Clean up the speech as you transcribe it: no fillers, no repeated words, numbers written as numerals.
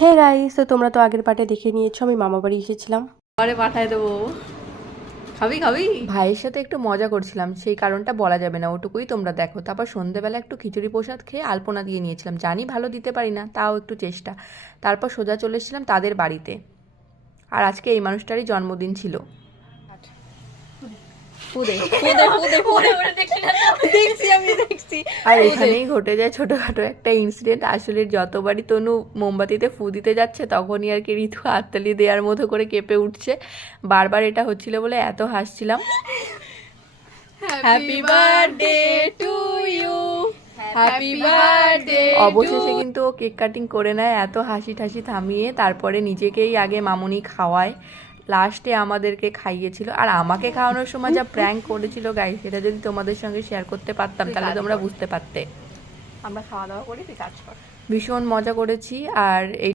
Hey guys, তো তোমরা তো আগের পার্টে দেখে নিয়েছো আমি মামা বাড়ি এসেছিলাম। পরে পাঠায় দেবো। খাবি খাবি? ভাইয়ের সাথে একটু মজা করছিলাম, সেই কারণটা বলা যাবে না, ওটুকুই তোমরা দেখো। তারপর সন্ধেবেলা একটু খিচুড়ি প্রসাদ খেয়ে আলপনা দিয়ে নিয়েছিলাম, জানি ভালো দিতে পারি না, তাও একটু চেষ্টা। তারপর সোজা চলে এসেছিলাম তাদের বাড়িতে, আর আজকে এই মানুষটারই জন্মদিন ছিল। ফুদে ফুদে ফুদে ফুদে দেখছি আমি দেখছি। আর এখানেই ঘটে যায় ছোটোখাটো একটা ইনসিডেন্ট। আসলে যতবারই তনু মোমবাতিতে ফু দিতে যাচ্ছে তখনই আর কি ঋতু হাততালি দেওয়ার মতো করে কেঁপে উঠছে। বারবার এটা হচ্ছিল বলে এত হাসছিলাম। Happy birthday to you, happy birthday. অবশেষে কিন্তু ও কেক কাটিং করে নেয় এত হাসি ঠাসি থামিয়ে। তারপরে নিজেকেই আগে মামুনি খাওয়ায়, লাস্টে আমাদেরকে খাইয়েছিল। আর আমাকে খাওয়ানোর সময় যা প্র্যাঙ্ক করেছিল গাইস, সেটা যদি তোমাদের সঙ্গে শেয়ার করতে পারতাম তাহলে তোমরা বুঝতে পারতে। আমরা খাওয়া দাওয়া করি, তুই কাজ কর। ভীষণ মজা করেছি। আর এই